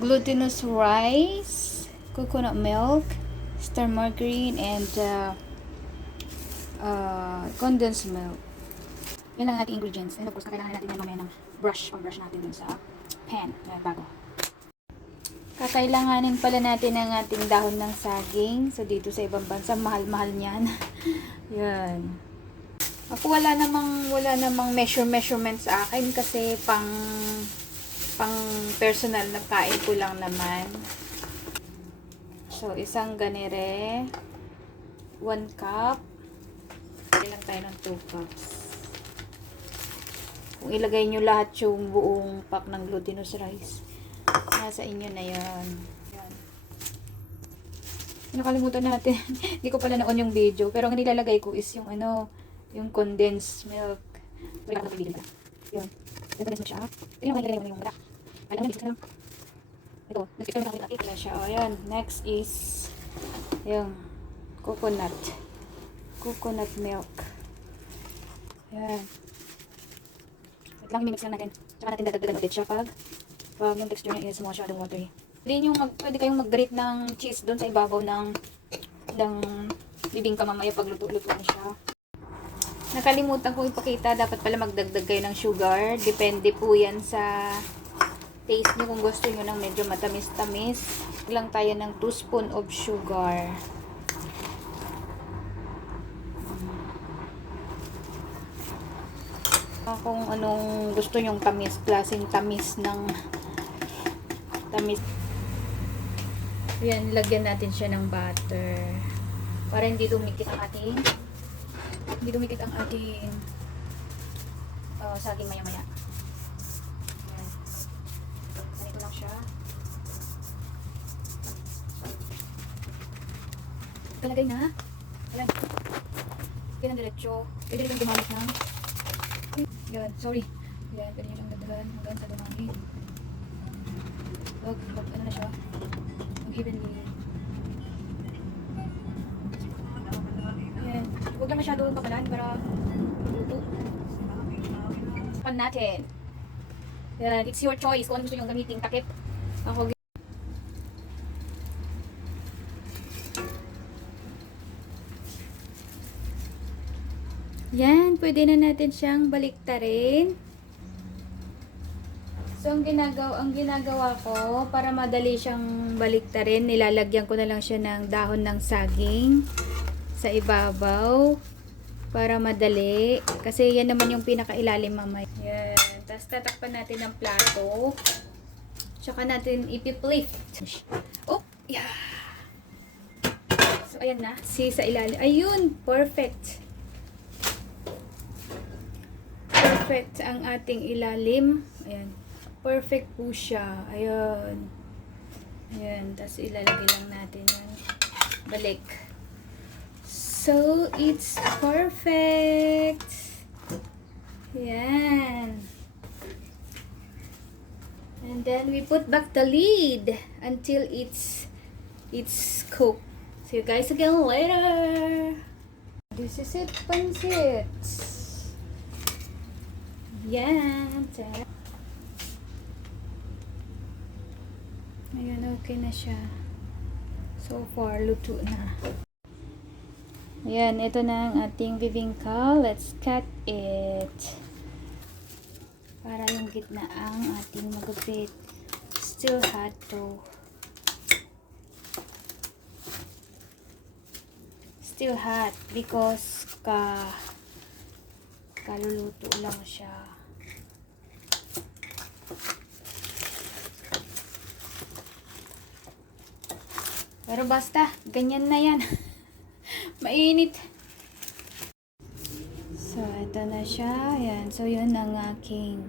glutinous rice, coconut milk, star margarine, and uh, uh, condensed milk. Yan lang ang ating ingredients. And of course, kailangan natin yan mamaya ng brush, pang-brush natin dun sa pan. Yan, bago. Kakailanganin pala natin ang ating dahon ng saging. So, dito sa ibang bansa, mahal-mahal niyan. Yan. Ako wala namang, wala namang measure measurement sa akin kasi pang pang personal na kain ko lang naman. So, isang ganire, 1 cup, ilang tayo ng 2 cups. Kung ilagay nyo lahat yung buong pack ng glutinous rice, nasa inyo na yan. yan. Nakalimutan natin. Hindi ko pala na-on yung video. Pero ang nilalagay ko is yung ano, yung condensed milk. Wait, ba? Yun. Condensed milk siya. Ito yung mo yung mula. Alam mo, discuss lang. Ito. Next is yung coconut. Coconut milk. Yan. Wait lang, mimix lang natin. Tsaka natin dadagdagan ulit siya pag pag yung texture niya is masyadong watery. Pwede, yung mag, pwede kayong mag-grate ng cheese doon sa ibabaw ng ng bibingka mamaya pag luto-luto na siya. Nakalimutan ko ipakita, dapat pala magdagdag kayo ng sugar. Depende po yan sa taste nyo kung gusto nyo ng medyo matamis-tamis. Lang tayo ng 2 spoon of sugar. Ah, Kung anong gusto nyong tamis, klaseng tamis ng tamis. Yan, lagyan natin siya ng butter. Para hindi dumikit ang ating hindi dumikit ang ating uh, saging maya-maya. Yan. Ganito lang siya. Talagay na. Ayan. Yan ang diretso. Pwede rin gumamit ng yan, sorry. Yan, pwede nyo siyang dagdagan hanggang sa dumami. Wag, wag, ano na siya. Mag evenly. Yan. Huwag lang masyadong kapalan para luto. Pan natin. Yan, it's your choice kung ano gusto nyo gamitin. Takip. Ako, Yan, pwede na natin siyang baliktarin. So, ang ginagawa, ang ginagawa ko, para madali siyang baliktarin, nilalagyan ko na lang siya ng dahon ng saging sa ibabaw para madali. Kasi yan naman yung pinakailalim mamaya. Tapos tatakpan natin ng plato. Tsaka natin ipiplift. Oh, yeah. So, ayan na. See sa ilalim. Ayun, perfect. perfect ang ating ilalim. Ayan. Perfect po siya. Ayan. Ayan. Tapos ilalagay lang natin yan. Balik. So, it's perfect. Ayan. And then we put back the lid until it's it's cooked. See you guys again later. This is it, pancit. Tara. Ayan, okay na siya. So far, luto na. Ayan, ito na ang ating bibingka. Let's cut it. Para yung gitna ang ating magupit. Still hot though. Still hot because ka kaluluto lang siya. Pero basta, ganyan na yan. Mainit. Ito na siya. Ayan. So, yun ang aking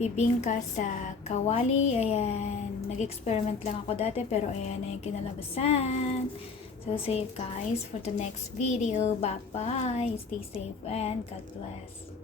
bibingka sa kawali. Ayan. Nag-experiment lang ako dati, pero ayan na yung kinalabasan. So, see you guys for the next video. Bye-bye. Stay safe and God bless.